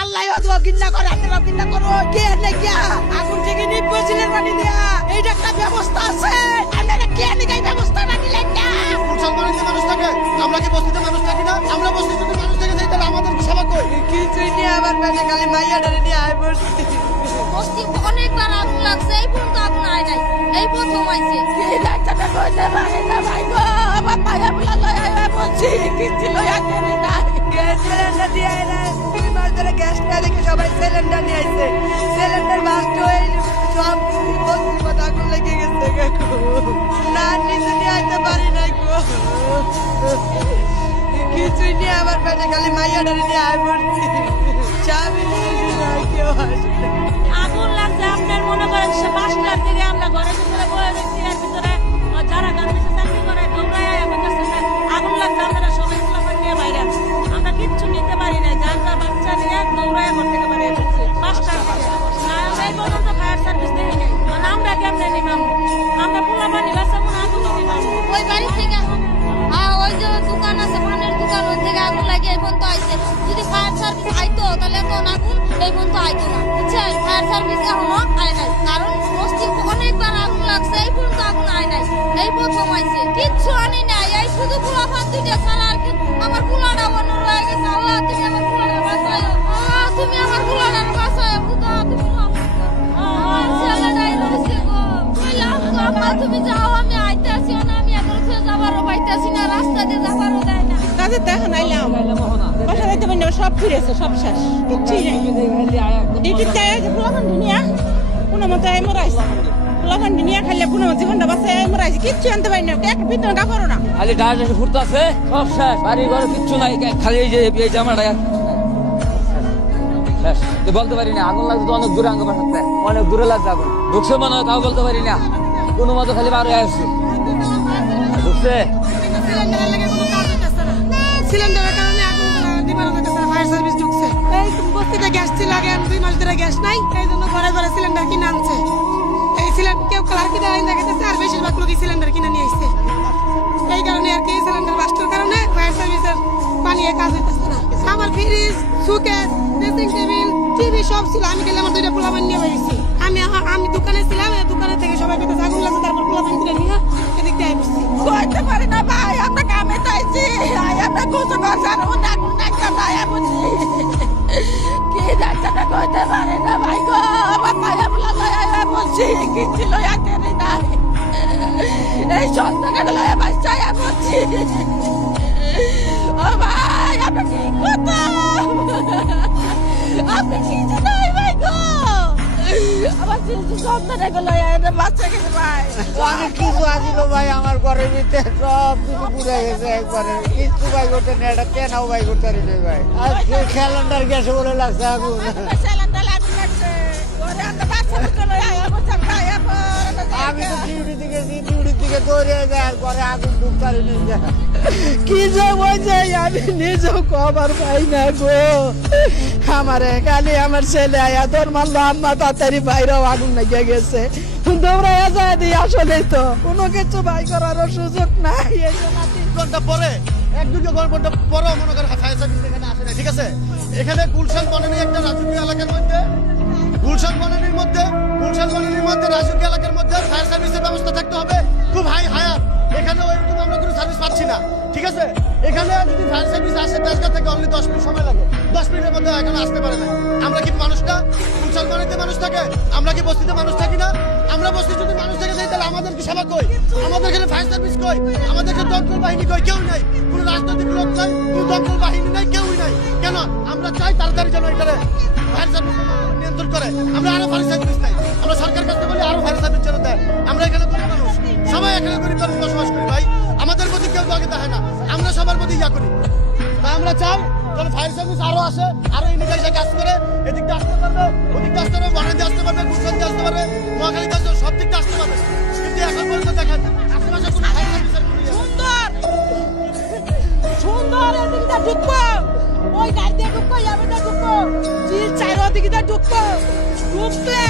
আল্লাহ ঘৃণা করে, আপনারা ঘৃণা করো। কে নেগিয়া আগুন থেকে নিবো সিলের পানি দেয়া, এইটা একটা ব্যবস্থা আছে। আপনারা কে নেগাই ব্যবস্থাটা নিলেন না? মুসলমানের মানুষ থাকে, আমরা কি বস্তিতে মানুষ থাকি না? আমরা বস্তিতে মানুষ থেকে যাই, তাহলে আমাদের সেবা কই? কিছুই নিয়ে আমার পেটে খালি মাইয়া ধরে নিয়ে আয় পড়ছি। বস্তি অনেকবার আগুন লাগছে, এই পর্যন্ত আগুন আয় নাই, এই প্রথম আইছে। কি ডাক্তারটা কইতে পারে না ভাই গো, আমার মাইয়া বলা লয় আয় বলছি, কিছু লয়া করে নাই। গ্যাস সিলিন্ডার দিয়ে আয় না, তুমি মাস ধরে গ্যাস না দেখে সবাই সিলিন্ডার নিয়ে আইছে। সিলিন্ডার বাস্ট হয়ে সব বস্তির মধ্যে আগুন লেগে গেছে গো। না নিচে নিয়ে আইতে পারি নাই গো। কিছুই নিয়ে আমার পেটে খালি মাইয়া ধরে নিয়ে আয় পড়ছি। স্বামী কেউ আসে না। আগুন লাগছে আপনার মনে করেন 5টার দিকে আমরা ঘরের ভিতরে বয়ে রয়েছি, এর ভিতরে যারা গার্মেন্টসে চাকরি করে দৌড়ায় আগুন লাগছে, আমরা সবাই ফুলাফান নিয়ে বাইরে আছি। আমরা কিচ্ছু নিতে পারি না, যার যার বাচ্চা নিয়ে দৌড়ায় ঘর থেকে বাইরে এসেছি 5টার দিকে। এই পর্যন্ত ফায়ার সার্ভিস দেই নাই, মানে আমরা কেমনে নিবাম? আমরা ফুলাফানি বাচ্চাগুলো আগুন নিবাম ওই বাড়ি থেকে। ওই যে দোকান আছে, পানের দোকান, ওই থেকে আগুন লাগে এই পর্যন্ত আইছে। যদি ফায়ার সার্ভিস আইতো তাহলে এত আগুন এই পর্যন্ত আইতো না, বুঝছেন? ফায়ার সার্ভিস এখনো আয় নাই, কারণ বস্তি অনেকবার আগুন লাগছে, এই পর্যন্ত আগুন আয় নাই, এই প্রথম আইছে। কিচ্ছু আনি নাই, এই শুধু পোলাপান দুইটা ছাড়া আর কি। আমার পোলাটা অন্য রয়ে গেছে। আল্লাহ তুমি আমার পোলাটা বাঁচাইও, আল্লাহ তুমি আমার পোলাটা বাঁচাইও, খুদা তুমি ছেলেটাই রয়েছে গো। কইলাম গো আম্মা তুমি যাও, আমি আইতে আসি না, আমি এখন যাবারও পাইতেছি না, রাস্তা দিয়ে যাবারও দেয় না। কাজে দেখেন আইলাম বাসা যাইতে পারি না, সব ফিরেছে, সব শেষ, কিছুই নাই। ডিউটিতে পোলাপান দুনিয়া কোনো মতো মরাইছে, পোলাপান দুনিয়া খাইলে কোনো জীবনটা বাঁচায় মরাইছে, কিচ্ছু আনতে পারি না, এক ভিতরে কাপড়ও না। খালি ডাল ফুটতে আছে, সব শেষ, বাড়ি ঘরে কিচ্ছু নাই, খালি এই যে এই জামাটা শেষ। বলতে পারি না, আগুন লাগছে তো অনেক দূরে, আঙ্গ পাঠাতে অনেক দূরে লাগছে আগুন। ঢুকছে মনে হয়, তাও বলতে পারি না, কোনো মতো খালি বার হয়ে আসছে। ঢুকছে সিলিন্ডারের কারণে আগুন নিবানো যাচ্ছে না, ফায়ার সার্ভিস ঢুকছে। এই বস্তিতে গ্যাস ছিল আগে, 2 মাস ধরে গ্যাস নাই, এই জন্য ঘরে ঘরে সিলিন্ডার কিনে আনছে। এই সিলিন্ডার কেউ কালার কিনে আইন দেখাচ্ছে, আর বেশিরভাগ লোকই সিলিন্ডার কিনে নিয়ে আসছে। এই কারণে আর কি সিলিন্ডার বাস্টের কারণে ফায়ার সার্ভিসের পানি কাজ হইতেছে না। আমার ফ্রিজ, সুকেস, ড্রেসিং টেবিল, টিভি সব ছিল, আমি গেলে আমার 2টা পোলাপান নিয়ে বেরিয়েছি। আমি দোকানে ছিলাম, এই দোকানে থেকে সবাই পেতে আগুন লাগছে, তারপর পোলাপান কিনে নিয়ে এদিক দিয়ে আসছি। করতে পারি না ভাই, আমরা কামে চাইছি, আমরা গোসল করছি, আর ওটা আগুন লাগছে না, বুঝছি কি ডাক্তারটা করতে পারে না ভাই গো, আমার মায়া বলা লয়া বলছি, কিচ্ছু লয়া কেনে নাই, এই সন্তানকে লয়া বাচ্চায়া বলছি। ও ভাই আপনি কি কথা, আপনি কিছু নাই ভাই গো, আমার সন্তানকে লয়া বাচ্চা খেতে ভাই। অনেক কিছু আসিল ভাই, আমার ঘরের ভিতরে সব কিছু পুড়ে গেছে একবারে, কিছু ভাই করতে নেই, এটা কেনাও ভাই করতে পারি নাই ভাই। আজকে সিলিন্ডার গ্যাসে বলে লাগছে আগুন, আমি তো ডিউটি থেকে দৌড়ে যাই, আর ঘরে আগুন ঢুকতে পারি নাই। কি যে বলছে আমি নিজেও খবর পাই না গো, আমারে খালি আমার ছেলে আয়া তোর মানলো আম্মা তাড়াতাড়ি বাইরেও আগুন লেগে গেছে, দৌড়াইয়া যায় দিই, আসলে তো কোনো কিছু ভাই করারও সুযোগ নাই। 3 ঘন্টা পরে, 1-2 ঘন্টা পরে মনে করেন ফায়ার সার্ভিস এখানে আসে না, ঠিক আছে? এখানে গুলশান বনানী একটা রাজকীয় এলাকার মধ্যে, গুলশান বনানীর মধ্যে রাজকীয় এলাকার মধ্যে ফায়ার সার্ভিসের ব্যবস্থা থাকতে হবে, খুব হায়ার। এখানে ওইরকম আমরা কোনো সার্ভিস পাচ্ছি না, ঠিক আছে? এখানে যদি ফায়ার সার্ভিস আসে দেশগা থেকে অনলি 10 মিনিট সময় লাগে, 10 মিনিটের মধ্যে এখানে আসতে পারে না। আমরা কি মানুষ না? গুলশান বনানীতে মানুষ থাকে, আমরা কি বস্তিতে মানুষ থাকি না? আমরা বস্তি যদি মানুষ থেকে যাই, তাহলে আমাদেরকে সেবা কই? আমাদের এখানে ফায়ার সার্ভিস কই? আমাদেরকে দমকল বাহিনী কই? কেউ নাই, কোনো রাজনৈতিক লোক নাই, কোনো দমকল বাহিনী নাই, কেউই নাই। কেন? আমরা চাই তাড়াতাড়ি যেন এখানে ফায়ার সার্ভিস নিয়ন্ত্রণ করে। আমরা আরো ফায়ার সার্ভিস নাই, আমরা সরকার কাছে বলি আরো ফায়ার সার্ভিস যেন দেয়। আমরা এখানে গরিব মানুষ, সবাই এখানে গরিব মানুষ বসবাস করি ভাই, আমাদের প্রতি কেউ আগে দেখে না, আমরা সবার প্রতি ইয়া করি। আমরা চাই যেন ফায়ার সার্ভিস আরো আসে, আরো ইন্ডিয়া কাজ করে, এদিকটা আসতে পারবে, ওদিকটা আসতে পারবে, বনানীতে আসতে পারবে, গুলশান আসতে পারবে, নোয়াখালীতে আসতে পারবে, সব দিকটা আসতে পারবে। কিন্তু এখন পর্যন্ত দেখেন আশেপাশে কোনো ফায়ার সার্ভিসের সুন্দর এদিকটা ঢুকবো, ওই গাড়িতে ঢুকবো, যাবেটা ঢুকবো, চিল চাইরো দিকটা ঢুকবো, ঢুকলে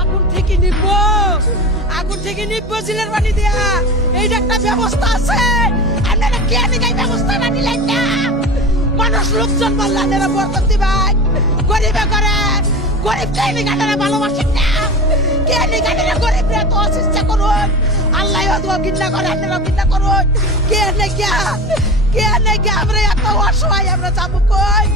আগুন থেকে নিবো সিলের পানি দেয়া, এইটা একটা ব্যবস্থা আছে। আপনারা কে নিগাই ব্যবস্থা না নিলেন না? মানুষ লোকজন বললেন এরা বরকতি ভাই, গরিব কে নিকাটারে ভালোবাসেন না কে নিকাটারে গরিব রে তো চেষ্টা করুন আল্লাহ দোয়া কিন্না করে আপনারা কিন্না করুন কে নে গিয়া আমরা এত অসহায় আমরা যাবো কই